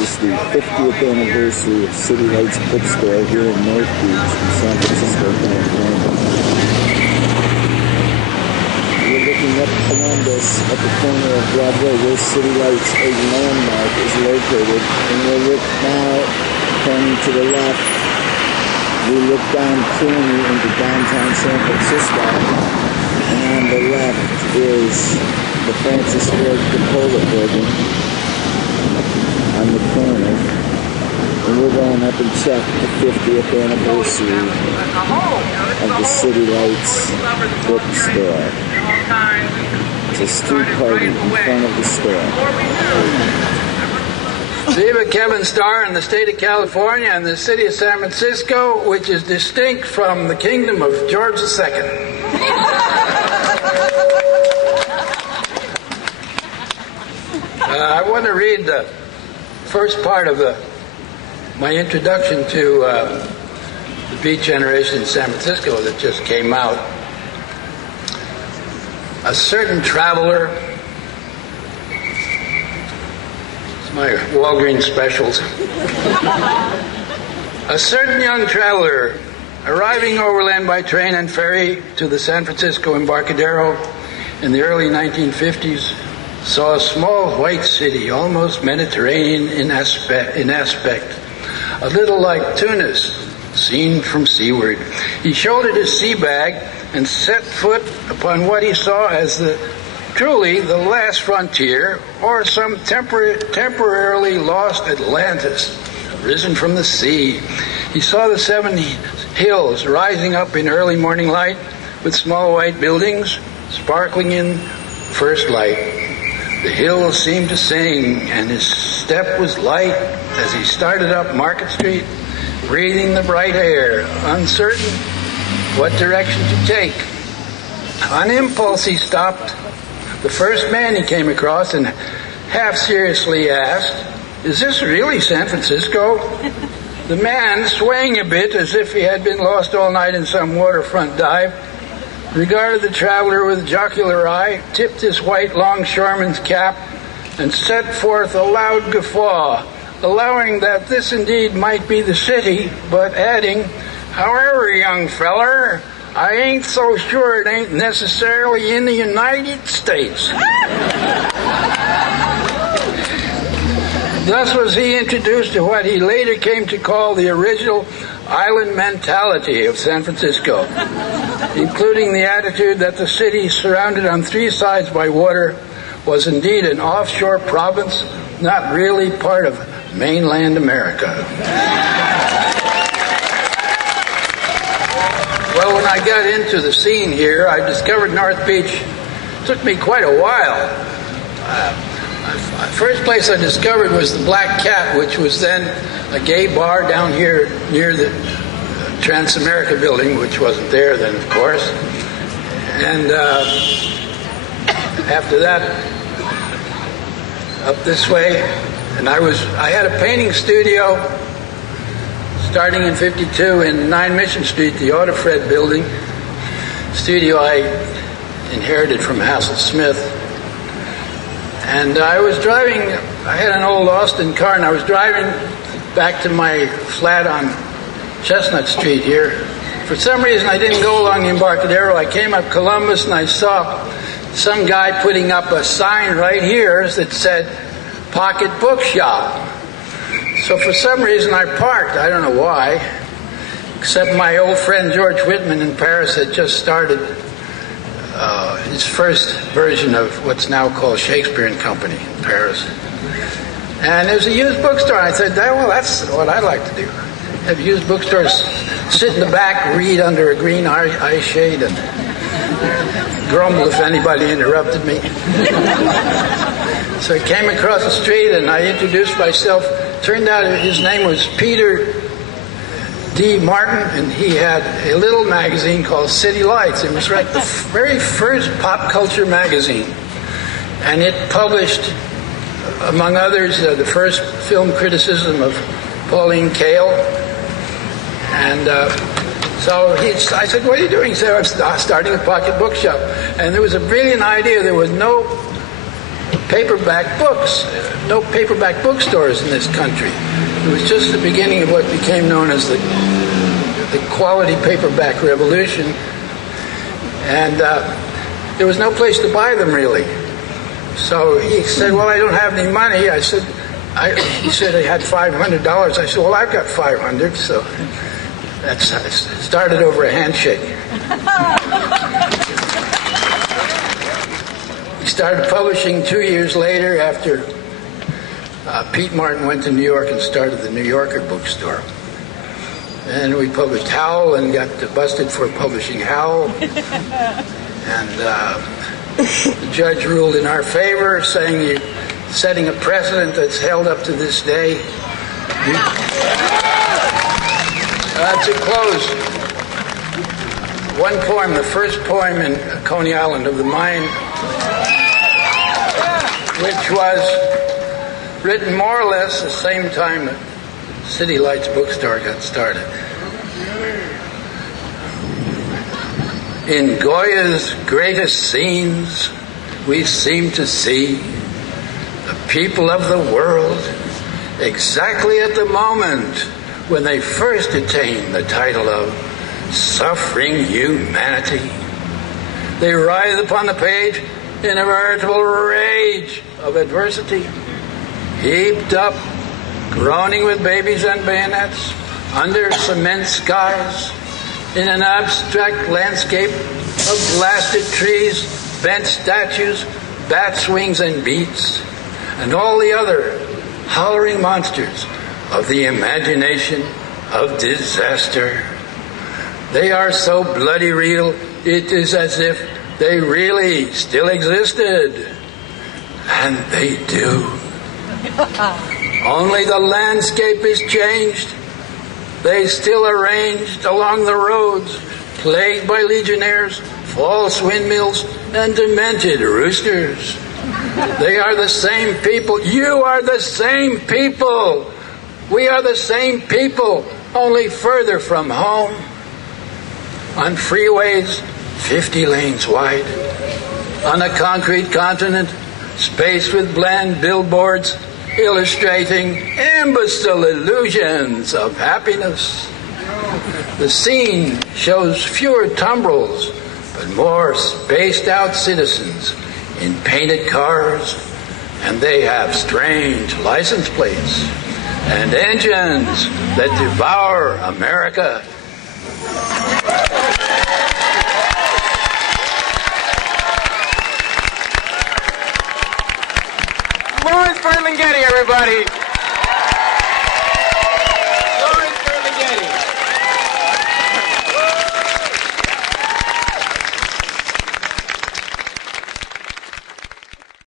is the 50th anniversary of City Lights Bookstore here in North Beach in San Francisco, California. We're looking up Columbus at the corner of Broadway where City Lights, a landmark, is located. And we'll look now, turning to the left, we look down Clooney into downtown San Francisco. And on the left is the Francis Ford Coppola building on the corner, and we're going up and check the 50th anniversary of the City Lights Bookstore. It's a street party in front of the store. Viva Kevin Starr in the state of California and the city of San Francisco, which is distinct from the kingdom of George II. I want to read the first part of my introduction to the Beat Generation in San Francisco that just came out. A certain traveler, it's my Walgreens specials. A certain young traveler arriving overland by train and ferry to the San Francisco Embarcadero in the early 1950s saw a small white city, almost Mediterranean in aspect, a little like Tunis, seen from seaward. He shouldered his sea bag and set foot upon what he saw as truly the last frontier, or some temporarily lost Atlantis, risen from the sea. He saw the 7 hills rising up in early morning light with small white buildings sparkling in first light. The hills seemed to sing, and his step was light as he started up Market Street, breathing the bright air, uncertain what direction to take. On impulse, he stopped the first man he came across and half seriously asked, "Is this really San Francisco?" The man, swaying a bit as if he had been lost all night in some waterfront dive, regarded the traveler with jocular eye, tipped his white longshoreman's cap, and set forth a loud guffaw, allowing that this indeed might be the city, but adding, "However, young feller, I ain't so sure it ain't necessarily in the United States." Thus was he introduced to what he later came to call the original island mentality of San Francisco, including the attitude that the city, surrounded on 3 sides by water, was indeed an offshore province, not really part of mainland America. Well, when I got into the scene here, I discovered North Beach. It took me quite a while. The first place I discovered was the Black Cat, which was then a gay bar down here near the Trans-America building, which wasn't there then, of course. And after that, up this way, and I had a painting studio starting in '52 in 9 Mission Street, the Autofred building. Studio I inherited from Hassel Smith. And I was driving, I had an old Austin car, and I was driving back to my flat on Chestnut Street here. For some reason, I didn't go along the Embarcadero. I came up Columbus, and I saw some guy putting up a sign right here that said, "Pocket Bookshop." So for some reason, I parked. I don't know why, except my old friend George Whitman in Paris had just started his first version of what's now called Shakespeare and Company in Paris. And there's a used bookstore. I said, well, that's what I'd like to do. Have used bookstores, sit in the back, read under a green eye shade, and grumble if anybody interrupted me. So I came across the street, and I introduced myself. Turned out his name was Peter D. Martin, and he had a little magazine called City Lights. It was like the very first pop culture magazine. And it published, among others, the first film criticism of Pauline Kael. And so I said, "What are you doing?" He said, "I'm starting a pocket bookshop." And there was a brilliant idea. There was no paperback books. No paperback bookstores in this country. It was just the beginning of what became known as the quality paperback revolution. And there was no place to buy them, really. So he said, well, I don't have any money. I said, he said he had $500. I said, well, I've got 500. So that started over a handshake. He started publishing 2 years later after Pete Martin went to New York and started the New Yorker bookstore. And we published Howl and got busted for publishing Howl. And the judge ruled in our favor, saying you're setting a precedent that's held up to this day. To close, one poem, the first poem in Coney Island of the Mind, which was written more or less the same time that City Lights Bookstore got started. In Goya's greatest scenes, we seem to see the people of the world exactly at the moment when they first attain the title of suffering humanity. They rise upon the page in a veritable rage of adversity, heaped up, groaning with babies and bayonets, under cement skies, in an abstract landscape of blasted trees, bent statues, bats' wings and beats, and all the other howling monsters of the imagination of disaster. They are so bloody real, it is as if they really still existed. And they do. Only the landscape is changed. They still arranged along the roads, plagued by legionnaires, false windmills, and demented roosters. They are the same people. You are the same people. We are the same people, only further from home. On freeways, 50 lanes wide. On a concrete continent, spaced with bland billboards, illustrating imbecile illusions of happiness. The scene shows fewer tumbrils, but more spaced out citizens in painted cars, and they have strange license plates and engines that devour America. Lawrence Ferlinghetti, everybody.